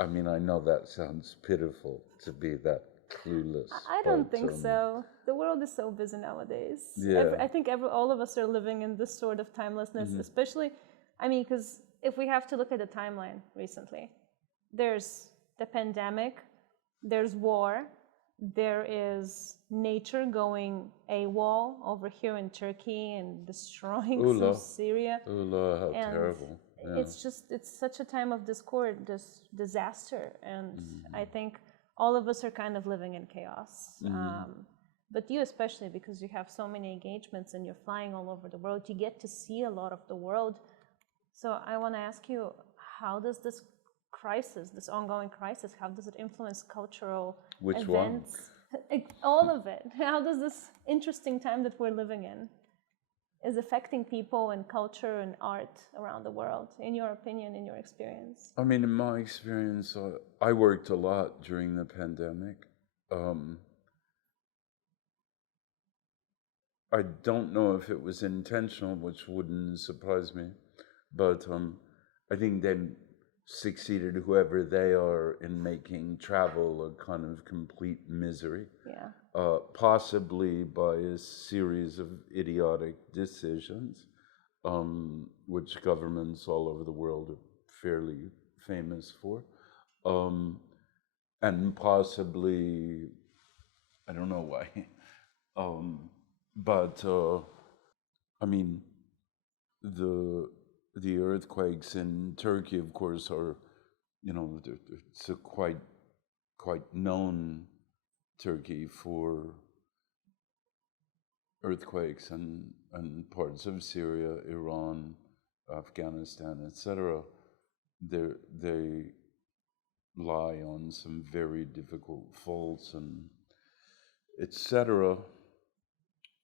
I mean, I know that sounds pitiful to be that clueless. I don't think so. The world is so busy nowadays. Yeah. I think all of us are living in this sort of timelessness, especially, I mean, because if we have to look at the timeline recently, there's the pandemic, there's war, there is nature going AWOL over here in Turkey and destroying some Syria. How and terrible. Yeah. It's such a time of discord, this disaster. And I think all of us are kind of living in chaos. But you especially, because you have so many engagements and you're flying all over the world, you get to see a lot of the world. So I want to ask you, how does this crisis, this ongoing crisis, how does it influence cultural events? All of it. How does this interesting time that we're living in is affecting people and culture and art around the world, in your opinion, in your experience? I mean, in my experience, I worked a lot during the pandemic. I don't know if it was intentional, which wouldn't surprise me, but I think they succeeded, whoever they are, in making travel a kind of complete misery. Yeah. Possibly by a series of idiotic decisions, which governments all over the world are fairly famous for. And possibly, I don't know why, but I mean, the earthquakes in Turkey, of course, are, it's a quite known Turkey for earthquakes, and parts of Syria, Iran, Afghanistan, etc. They lie on some very difficult faults and etc.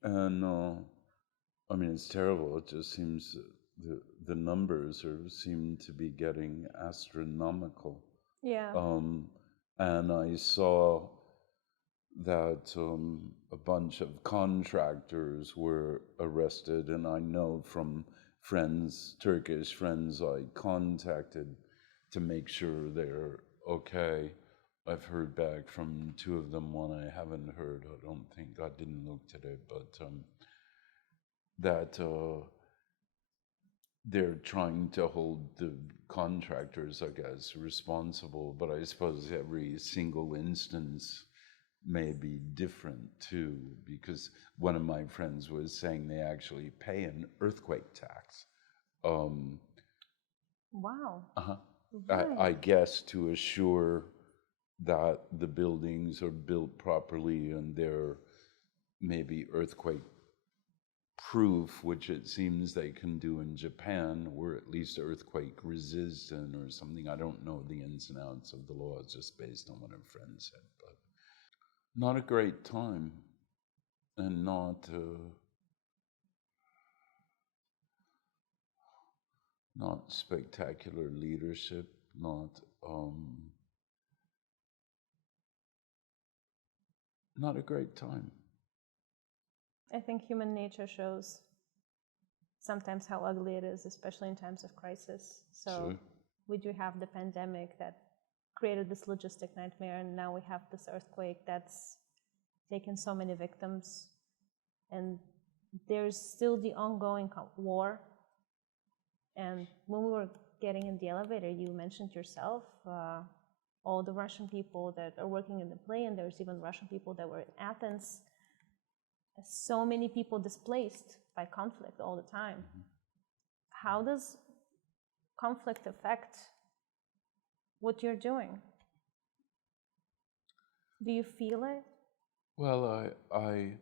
And I mean, it's terrible. It just seems the numbers seem to be getting astronomical. Yeah. And I saw that a bunch of contractors were arrested, and I know from Turkish friends I contacted to make sure they're okay. I've heard back from 2 of them, one I haven't heard. I didn't look today, but that they're trying to hold the contractors, I guess, responsible, but I suppose every single instance may be different too, because one of my friends was saying they actually pay an earthquake tax. Wow. Right. I guess to assure that the buildings are built properly and they're maybe earthquake proof, which it seems they can do in Japan, or at least earthquake resistant or something. I don't know the ins and outs of the law, just based on what a friend said, but not a great time, and not spectacular leadership, not a great time. I think human nature shows sometimes how ugly it is, especially in times of crisis. So Sure. We do have the pandemic that created this logistic nightmare, and now we have this earthquake that's taken so many victims. And there's still the ongoing war. And when we were getting in the elevator, you mentioned yourself all the Russian people that are working in the play, and there's even Russian people that were in Athens. So many people displaced by conflict all the time. How does conflict affect what you're doing? Do you feel it? Well, I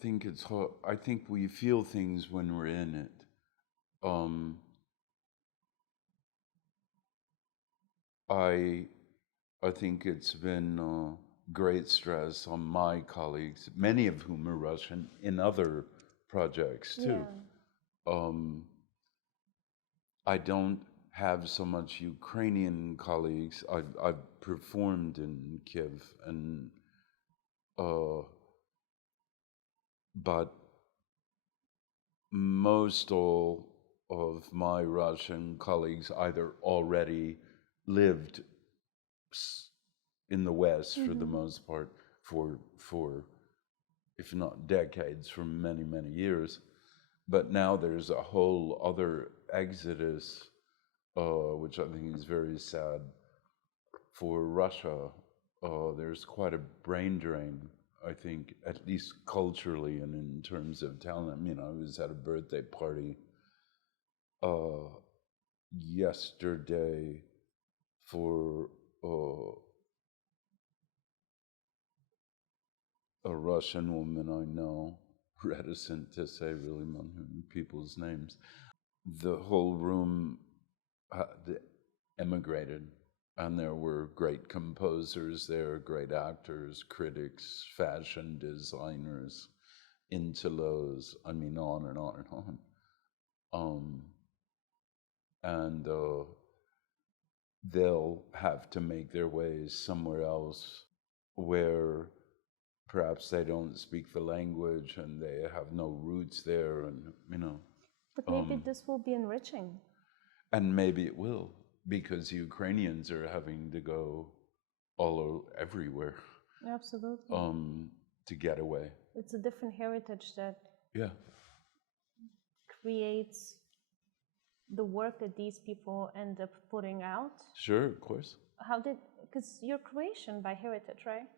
think it's hard. I think we feel things when we're in it. I think it's been great stress on my colleagues, many of whom are Russian, in other projects too. Yeah. I don't have so much Ukrainian colleagues. I've performed in Kiev, and but most all of my Russian colleagues either already lived in the West for the most part for if not decades, for many, many years. But now there's a whole other exodus, which I think is very sad for Russia. There's quite a brain drain, I think, at least culturally and in terms of talent. I mean, I was at a birthday party yesterday for a Russian woman I know, reticent to say really people's names. The whole room had emigrated, and there were great composers there, great actors, critics, fashion designers, intellos, I mean, on and on and on. And they'll have to make their ways somewhere else where perhaps they don't speak the language and they have no roots there, and But maybe this will be enriching. And maybe it will, because Ukrainians are having to go everywhere. Absolutely. To get away. It's a different heritage that creates the work that these people end up putting out. Sure, of course. Because you're Croatian by heritage, right?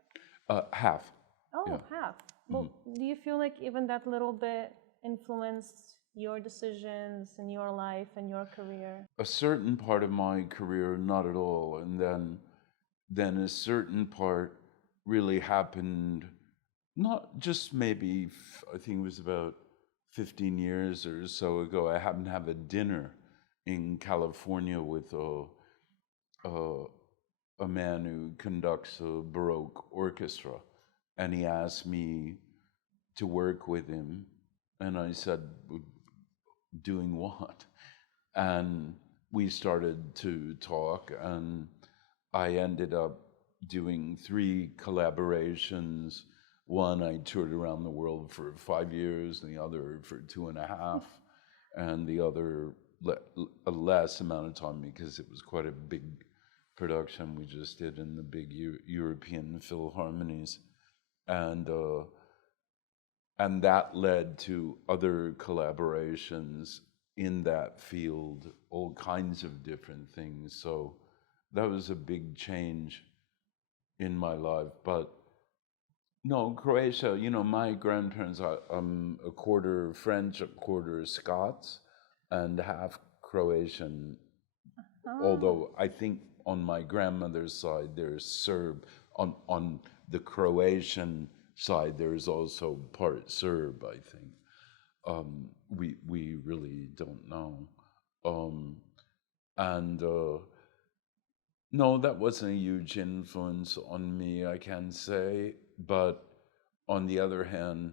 Half. Oh, yeah. Half. Well, do you feel like even that little bit influenced your decisions in your life and your career? A certain part of my career, not at all. And then a certain part really happened, not just maybe, I think it was about 15 years or so ago. I happened to have a dinner in California with a man who conducts a Baroque orchestra. And he asked me to work with him. And I said, doing what? And we started to talk, and I ended up doing 3 collaborations. One, I toured around the world for 5 years, and the other for 2.5, and the other a less amount of time because it was quite a big production we just did in the big European Philharmonies. And that led to other collaborations in that field, all kinds of different things. So that was a big change in my life. But no, Croatia, my grandparents, I'm a quarter French, a quarter Scots, and half Croatian. Although I think on my grandmother's side, there's Serb. On the Croatian side, there's also part Serb, I think. We really don't know. No, that wasn't a huge influence on me, I can say. But on the other hand,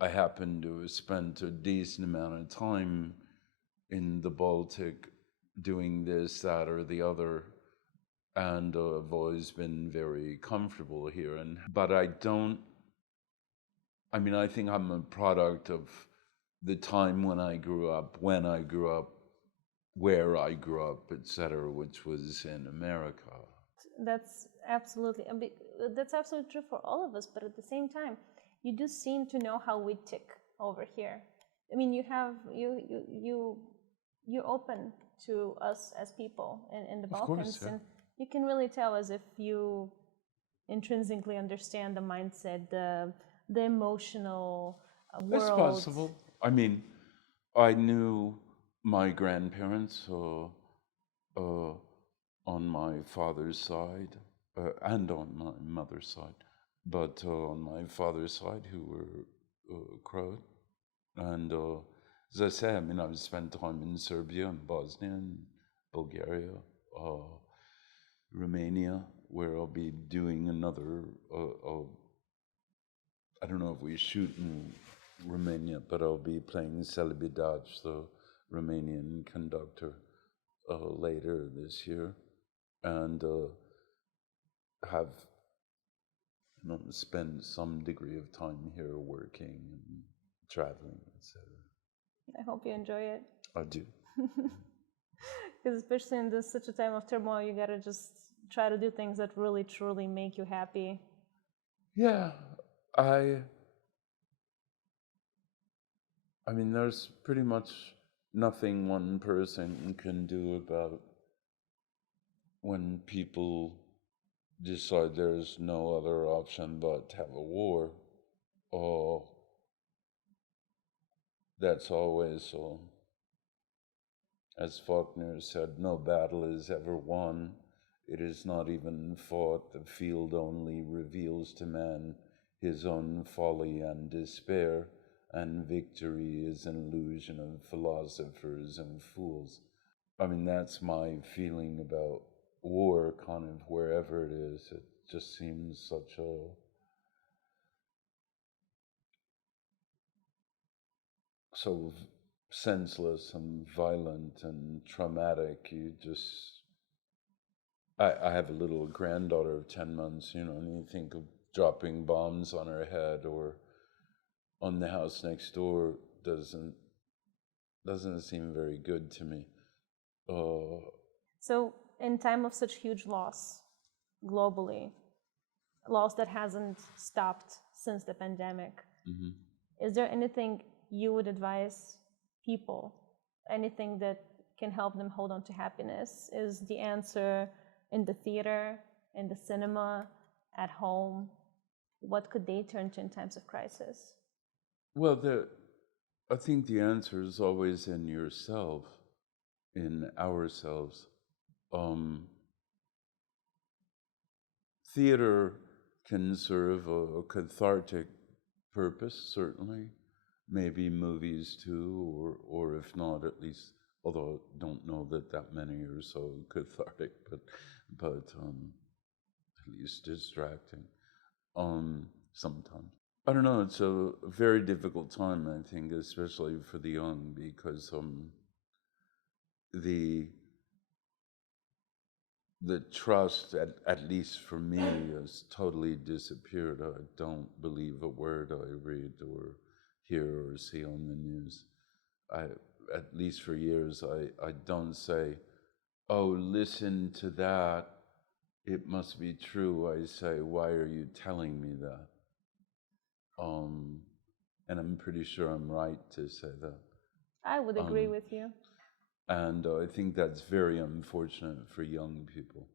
I happened to have spent a decent amount of time in the Baltic doing this, that, or the other. And I've always been very comfortable here. But I think I'm a product of the time when I grew up, where I grew up, etc., which was in America. That's absolutely true for all of us. But at the same time, you do seem to know how we tick over here. I mean, you're open to us as people in the Balkans, course, yeah. And you can really tell as if you intrinsically understand the mindset, the emotional world. That's possible. I mean, I knew my grandparents on my father's side and on my mother's side, but on my father's side, who were Croat. And as I say, I've spent time in Serbia and Bosnia and Bulgaria, Romania, where I'll be doing another, I don't know if we shoot in Romania, but I'll be playing Celibidache, the Romanian conductor, later this year, and have spend some degree of time here working and traveling, etc. I hope you enjoy it. I do. Because especially in this such a time of turmoil, you gotta just try to do things that really truly make you happy. Yeah, I mean, there's pretty much nothing one person can do about when people decide there's no other option but to have a war. Oh, that's always so. As Faulkner said, no battle is ever won. It is not even fought. The field only reveals to man his own folly and despair, and victory is an illusion of philosophers and fools. I mean, that's my feeling about war, kind of wherever it is. It just seems such a so senseless and violent and traumatic. I have a little granddaughter of 10 months, and you think of dropping bombs on her head or on the house next door doesn't seem very good to me. So in time of such huge loss globally, loss that hasn't stopped since the pandemic, is there anything you would advise people, anything that can help them hold on to happiness? Is the answer in the theater, in the cinema, at home? What could they turn to in times of crisis? Well, I think the answer is always in yourself, in ourselves. Theater can serve a cathartic purpose, certainly. Maybe movies too, or if not, at least, although I don't know that many are so cathartic, but at least distracting sometimes. I don't know, it's a very difficult time, I think, especially for the young, because the trust, at least for me, has totally disappeared. I don't believe a word I read or hear or see on the news. At least for years, I don't say, oh, listen to that, it must be true. I say, why are you telling me that? And I'm pretty sure I'm right to say that. I would agree with you. And I think that's very unfortunate for young people.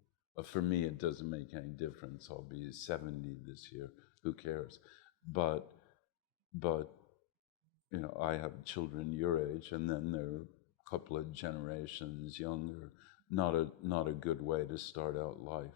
For me, it doesn't make any difference. I'll be 70 this year. Who cares? But I have children your age, and then there are a couple of generations younger. Not a good way to start out life.